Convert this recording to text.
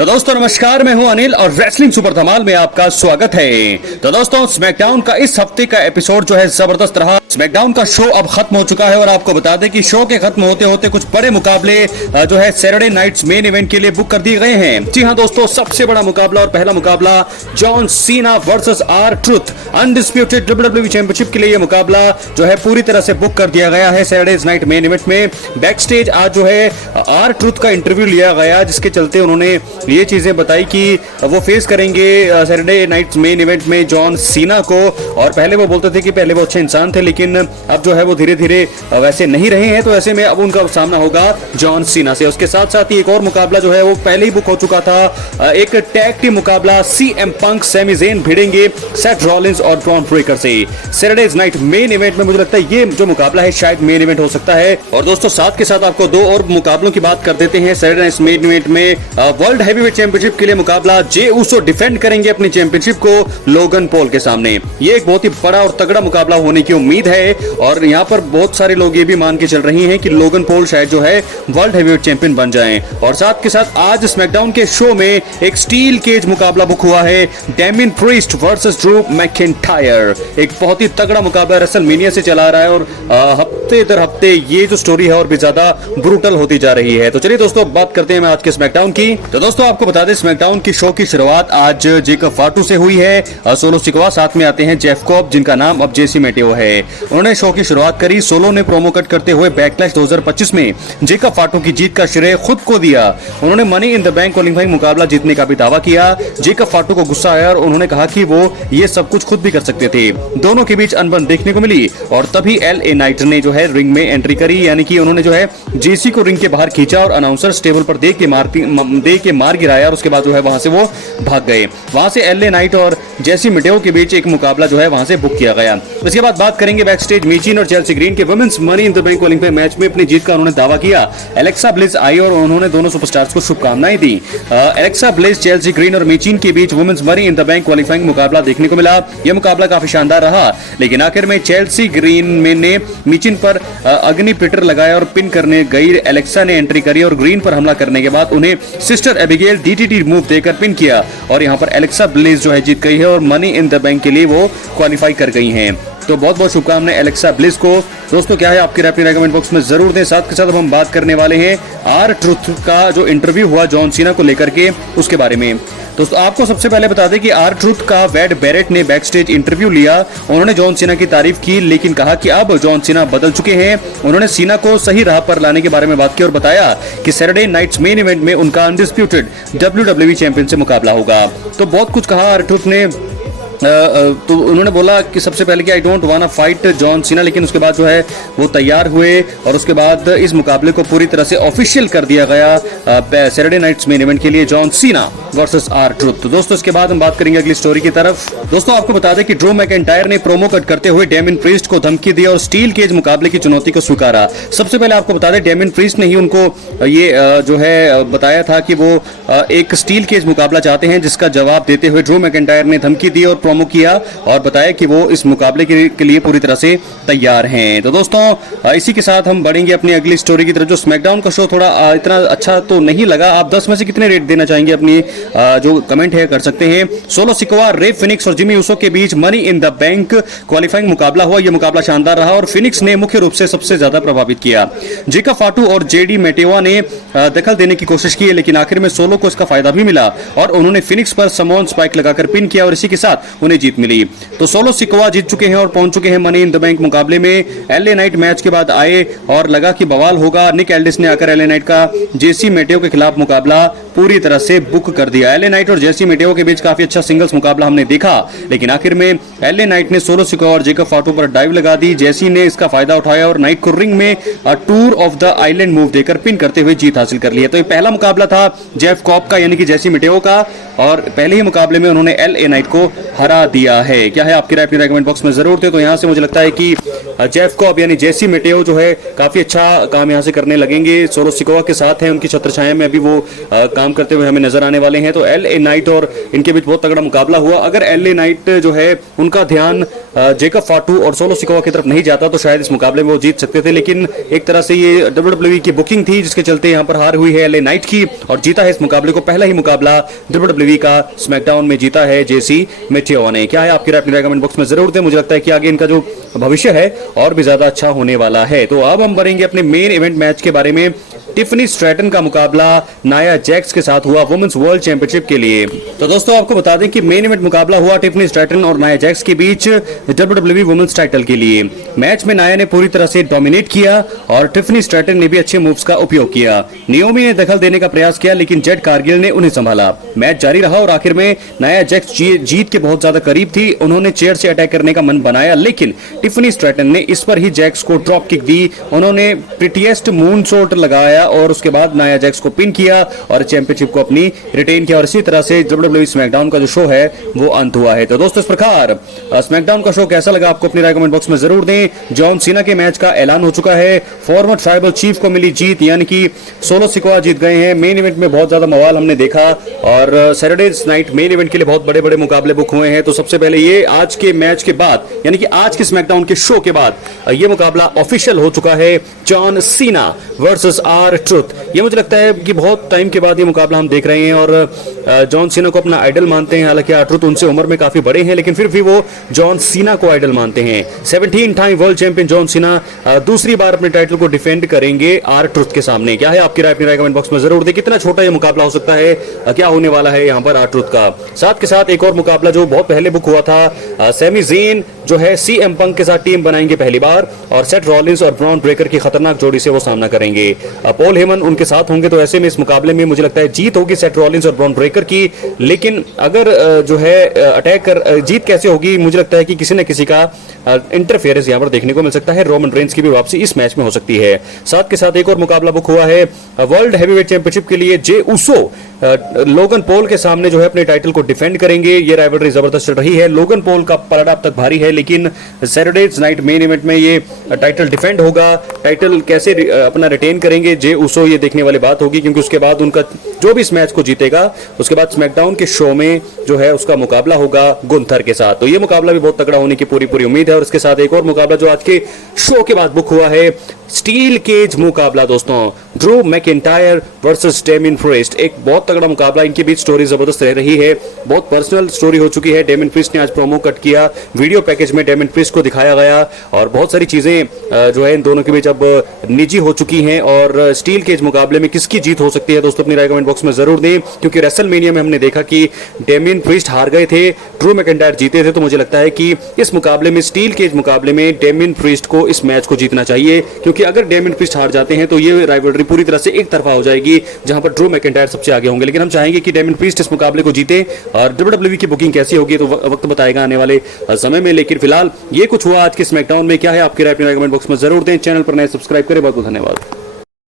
तो दोस्तों नमस्कार, मैं हूं अनिल और रेसलिंग सुपर धमाल में आपका स्वागत है। तो दोस्तों स्मैकडाउन का इस हफ्ते का एपिसोड जो है जबरदस्त रहा। स्मैकडाउन का शो अब खत्म हो चुका है और आपको बता दें कि शो के खत्म होते होते कुछ बड़े मुकाबले जो है सैटरडे नाइट्स मेन इवेंट के लिए बुक कर दिए गए हैं। जी हां दोस्तों, सबसे बड़ा मुकाबला और पहला मुकाबला John Cena versus R Truth undisputed WWE championship के लिए। यह मुकाबला जो है पूरी तरह से बुक कर दिया गया है सैटरडे नाइट मेन इवेंट में। बैक स्टेज आज जो है आर ट्रुथ का इंटरव्यू लिया गया, जिसके चलते उन्होंने ये चीजें बताई कि वो फेस करेंगे सैटरडे नाइट मेन इवेंट में जॉन सीना को। और पहले वो बोलते थे कि पहले वो अच्छे इंसान थे, लेकिन अब जो है वो धीरे धीरे वैसे नहीं रहे हैं। तो ऐसे में अब उनका सामना होगा जॉन सीना से। उसके साथ साथ ही एक और मुकाबला जो है वो पहले ही बुक हो चुका था, एक टैग टीम मुकाबला सीएम पंक सैमी ज़ेन भिड़ेंगे सेथ रॉलिंस और ब्रॉन ब्रेकर से सैटरडे नाइट मेन इवेंट में। मुझे लगता है ये जो मुकाबला है शायद मेन इवेंट हो सकता है। और दोस्तों साथ के साथ आपको दो और मुकाबलों की बात कर देते हैं। सैटरडे नाइट मेन इवेंट में वर्ल्ड हैवीवेट चैंपियनशिप के लिए मुकाबला जे ऊसो डिफेंड करेंगे अपनी चैंपियनशिप को लोगन पॉल के सामने। ये एक बहुत ही बड़ा और तगड़ा मुकाबला होने की उम्मीद है और यहाँ पर बहुत सारे लोग ये भी मान के चल रही हैं कि लोगन पॉल शायद जो है वर्ल्ड हैवीवेट चैंपियन बन जाएं। और साथ के साथ आज स्मैकडाउन के शो में एक स्टील केज मुकाबला बुक हुआ है, Damien priest versus Drew McIntyre. एक बहुत ही तगड़ा मुकाबला रेसलमेनिया से चला रहा है और हफ्ते दर हफ्ते ये जो स्टोरी है और भी ज्यादा ब्रूटल होती जा रही है। तो चलिए दोस्तों बात करते हैं आज के स्मैकडाउन की। तो दोस्तों आपको बता दें स्मैकडाउन की शो की शुरुआत आज जेकब फाटू से हुई है। सोलो सिकवा साथ में आते हैं जेफ कॉब, जिनका नाम अब जेसी मेटेओ है। उन्होंने शो की शुरुआत करी। सोलो ने प्रोमो कट करते हुए बैकलैश 2025 में जेकब फाटू की जीत का श्रेय खुद को दिया। उन्होंने money in the bank qualifying मुकाबला जीतने का भी दावा किया। जेकब फाटू को गुस्सा आया और उन्होंने कहा कि वो ये सब कुछ खुद भी कर सकते थे। दोनों के बीच अनबन देखने को मिली और तभी LA नाइट ने जो है रिंग में एंट्री करी, यानी कि उन्होंने जो है जेसी को रिंग के बाहर खींचा और अनाउंसर टेबल पर दे के मार गिराया और उसके बाद जो है वहां से वो भाग गए। वहां से LA नाइट और जेसी मेटेओ के बीच एक मुकाबला जो है वहां से बुक किया गया। इसके बाद बात करेंगे बैक स्टेज मीचिन और चेल्सी ग्रीन के women's money in the bank qualifying match में अपनी जीत का उन्होंने दावा किया। एलेक्सा ब्लिस आई और उन्होंने दोनों सुपरस्टार्स को शुभकामनाएं दी। एलेक्सा ब्लिस, चेल्सी ग्रीन और मीचिन के बीच women's money in the bank qualifying मुकाबला देखने को मिला। यह मुकाबला काफी शानदार रहा, लेकिन आखिर में चेल्सी ग्रीन में ने मीचिन पर अग्नि पिटर लगाया और पिन करने गई। एलेक्सा ने एंट्री करी और ग्रीन पर हमला करने के बाद उन्हें सिस्टर एबिगेल DDT मूव देकर पिन किया और यहां पर एलेक्सा ब्लिस जो है जीत गई है और मनी इन द बैंक के लिए वो क्वालिफाई कर गई हैं। तो बहुत बहुत शुभकामनाएं एलेक्सा ब्लिस को। दोस्तों क्या है आपकी राय अपनी कमेंट बॉक्स में जरूर दें। साथ के साथ हम बात करने वाले हैं आर ट्रुथ का जो इंटरव्यू हुआ जॉन सीना को लेकर के, उसके बारे में। दोस्तों आपको सबसे पहले बता दें कि आर ट्रुथ का वेड बैरेट ने बैक स्टेज इंटरव्यू लिया। उन्होंने जॉन सीना की तारीफ की, लेकिन कहा कि अब जॉन सीना बदल चुके हैं। उन्होंने सीना को सही राह पर लाने के बारे में बात की और बताया कि सैटरडे नाइट्स मेन इवेंट में उनका अनडिस्प्यूटेड WWE चैंपियन से मुकाबला होगा। तो बहुत कुछ कहा आर ट्रुथ ने। तो उन्होंने बोला कि सबसे पहले कि I don't want fight John Cena, लेकिन उसके बाद जो है वो तैयार हुए और उसके बाद इस मुकाबले को पूरी तरह से ऑफिशियल कर दिया गया सैटरडे नाइट्स मेन इवेंट के लिए John Cena versus R Truth. तो दोस्तों इसके बाद हम बात करेंगे अगली स्टोरी की तरफ। दोस्तों आपको बता दें कि ड्रू मैकिंटायर ने प्रोमो कट करते हुए डेमियन प्रीस्ट को धमकी दी और स्टील केज मुकाबले की चुनौती को स्वीकारा। सबसे पहले आपको बता दें डेमियन प्रीस्ट ने ही उनको ये जो है बताया था कि वो एक स्टील केज मुकाबला चाहते हैं, जिसका जवाब देते हुए ड्रू मैकिंटायर ने धमकी दी और प्रोमो किया और बताया कि वो इस मुकाबले के लिए पूरी तरह से तैयार हैं। तो दोस्तों इसी के साथ हम बढ़ेंगे अपनी अगली स्टोरी की तरफ। जो स्मैकडाउन का शो थोड़ा इतना अच्छा तो नहीं लगा। आप 10 में से कितने रेट देना चाहेंगे अपनी जो कमेंट है कर सकते हैं। सोलो सिकवा, रे फिनिक्स और जिमी ऊसो के बीच money in the bank qualifying मुकाबला हुआ। यह मुकाबला शानदार रहा और फिनिक्स ने मुख्य रूप से सबसे ज्यादा प्रभावित किया। जेकब फाटू और जेडी मेटेवा ने दखल देने की कोशिश की, लेकिन आखिर में सोलो को इसका फायदा भी मिला और उन्होंने फिनिक्स पर समोन स्पाइक लगाकर पिन किया और इसी के साथ उन्हें जीत मिली। तो सोलो सिकवा जीत चुके हैं और पहुंच चुके हैं मनी इन द बैंक मुकाबले में। LA नाइट मैच के बाद आए और लगा कि बवाल होगा। निक एल्डिस ने आकर LA नाइट का जेसी मेटेओ के खिलाफ मुकाबला पूरी तरह से बुक कर दिया। LA नाइट और जेसी मेटेओ के बीच काफी अच्छा सिंगल्स मुकाबला हमने देखा, लेकिन आखिर में LA नाइट ने सोलो सिकवा और जेकब फाटू पर डाइव लगा दी। जेसी ने इसका फायदा उठाया और नाइट को रिंग में tour of the island move देकर पिन करते हुए जीत हासिल कर लिया। तो ये पहला मुकाबला था जेफ कॉब का, यानी कि जेसी मेटेओ का, और पहले ही मुकाबले में उन्होंने LA नाइट को हरा दिया है। क्या है आपकी राय अपनी कमेंट बॉक्स में जरूर दें। तो यहाँ से मुझे लगता है कि जेफ कॉब यानी जेसी मेटेओ जो है काफी अच्छा काम यहाँ से करने लगेंगे। सोलो सिकवा के साथ है, उनकी छत्रछाया में अभी वो काम करते हुए हमें नजर आने वाले हैं। तो एलए नाइट और इनके बीच बहुत तगड़ा मुकाबला हुआ। अगर एलए नाइट जो है उनका ध्यान जेकब फाटू और सोलो सिकोवा की तरफ नहीं जाता तो शायद इस मुकाबले में वो जीत सकते थे, लेकिन एक तरह से ये WWE की बुकिंग थी जिसके चलते यहाँ पर हार हुई है एलए नाइट की और जीता है इस मुकाबले को। पहला ही मुकाबला WWE का स्मैकडाउन में जीता है जेसी मेटियोवा ने। क्या है आपकी राय, अपनी राय कमेंट बॉक्स में जरूर दें। मुझे लगता है कि आगे इनका जो भविष्य है और भी ज्यादा अच्छा होने वाला है। तो अब हम बढ़ेंगे अपने मेन इवेंट मैच के बारे में। टिफनी स्ट्रैटन का मुकाबला नाया जैक्स के साथ हुआ वुमेन्स वर्ल्ड चैंपियनशिप के लिए। तो दोस्तों आपको बता दें कि मेन इवेंट मुकाबला हुआ टिफनी स्ट्रैटन और नाया जैक्स के बीच WWE वुमेन्स टाइटल के लिए। मैच में नाया ने पूरी तरह से डोमिनेट किया और टिफनी स्ट्रैटन ने भी अच्छे मूव्स का उपयोग किया। नियोमी ने दखल देने का प्रयास किया लेकिन जेड कारगिल ने उन्हें संभाला। मैच जारी रहा और आखिर में नाया जैक्स जीत के बहुत ज्यादा करीब थी। उन्होंने चेयर से अटैक करने का मन बनाया लेकिन टिफनी स्ट्रैटन ने इस पर ही जैक्स को ड्रॉप किक दी। उन्होंने प्रिटिएस्ट मून शॉट लगाया और उसके बाद नाया जैक्स को पिन किया और चैंपियनशिप को अपनी रिटेन किया और इसी तरह से WWE स्मैकडाउन का जो शो है वो अंत हुआ है। तो दोस्तों इस प्रकार स्मैकडाउन का शो कैसा लगा आपको अपनी राय कमेंट बॉक्स में जरूर दें। जॉन सीना के मैच का ऐलान हो चुका है। फॉर्मर ट्राइबल चीफ को मिली जीत, यानी कि सोलो सिकोवा जीत गए हैं। मेन इवेंट में बहुत ज्यादा मवाल हमने देखा और सैटरडे नाइट मेन इवेंट के लिए बहुत बड़े बड़े मुकाबले बुक हुए हैं। तो सबसे पहले ये आज के मैच के बाद यानी कि आज के स्मैकडाउन के शो के बाद ये मुकाबला ऑफिशियल हो चुका है। John Cena versus R Truth. ये मुझे लगता है कि बहुत टाइम के बाद ये मुकाबला हम देख रहे हैं और जॉन सीना को अपना आइडल मानते हैं। हालांकि आर ट्रुथ उनसे उम्र में काफी बड़े हैं लेकिन फिर भी वो जॉन सीना को आइडल मानते हैं। 17 time world champion John Cena दूसरी बार अपने टाइटल को डिफेंड करेंगे आर ट्रुथ के सामने। क्या है आपकी राय, अपनी राय कमेंट बॉक्स में जरूर दें। कितना छोटा ये मुकाबला हो सकता है, क्या होने वाला है यहाँ पर आर ट्रुथ का। साथ के साथ एक और मुकाबला जो बहुत पहले बुक हुआ था, सैमी ज़ेन जो है सीएम पंक के साथ टीम बनाएंगे पहली बार और सेथ रॉलिंस और ब्रॉन ब्रेकर की खतरनाक जोड़ी से वो सामना करेंगे। पॉल हेमन उनके साथ होंगे। तो ऐसे में इस मुकाबले में मुझे लगता है जीत होगी सेथ रॉलिंस और ब्रॉन ब्रेकर की। लेकिन अगर जो है अटैक कर जीत कैसे होगी, मुझे लगता है कि किसी न किसी का इंटरफेरेंस यहाँ पर देखने को मिल सकता है। रोमन रेंस की भी वापसी इस मैच में हो सकती है। साथ के साथ एक और मुकाबला बुक हुआ है वर्ल्ड हैवीवेट चैंपियनशिप के लिए। जे उसो लोगन पॉल के सामने जो है अपने टाइटल को डिफेंड करेंगे। ये राइवलरी जबरदस्त चल रही है। लोगन पॉल का पलड़ा अब तक भारी है लेकिन सैटरडे नाइट मेन इवेंट में ये टाइटल डिफेंड होगा। टाइटल कैसे अपना रिटेन करेंगे जे उसो, ये देखने वाली बात होगी क्योंकि उसके बाद उनका जो भी इस मैच को जीतेगा उसके बाद स्मैकडाउन के शो में जो है उसका मुकाबला होगा गुंथर के साथ। तो ये मुकाबला भी बहुत तगड़ा होने की पूरी उम्मीद है। और इसके साथ एक और मुकाबला जो आज के शो के बाद बुक हुआ है, स्टील केज मुकाबला दोस्तों, ड्रू मैकिंटायर वर्सेस डेमिन प्रीस्ट। एक बहुत तगड़ा मुकाबला, इनके बीच स्टोरी जबरदस्त रह रही है। बहुत पर्सनल स्टोरी हो चुकी है। डेमिन प्रीस्ट ने आज प्रोमो कट किया, वीडियो पैकेज में डेमिन प्रीस्ट को दिखाया गया और बहुत सारी चीजें जो है इन दोनों के बीच अब निजी हो चुकी हैं। और स्टील केज मुकाबले में किसकी जीत हो सकती है दोस्तों, अपनी राय कमेंट बॉक्स में जरूर दें। क्योंकि रेसलमेनिया में हमने देखा कि डेमिन प्रीस्ट हार गए थे, ड्रू मैकिंटायर जीते थे। तो मुझे लगता है कि इस मुकाबले में, स्टील केज मुकाबले में डेमिन प्रीस्ट को इस मैच को जीतना चाहिए। क्योंकि अगर डेमिन प्रीस्ट हार जाते हैं तो ये राइवलरी पूरी तरह से एक तरफा हो जाएगी जहां पर ड्रू मैकिंटायर सबसे आगे होंगे। लेकिन हम चाहेंगे कि डेमिन प्रीस्ट इस मुकाबले को जीते। और WWE की बुकिंग कैसी होगी तो वक्त बताएगा आने वाले समय में। लेकिन फिलहाल ये कुछ हुआ आज के स्मैकडाउन में। क्या है आपकी राय, अपनी राय कमेंट बॉक्स में जरूर दें। चैनल पर नए सब्सक्राइब करें। बहुत बहुत धन्यवाद।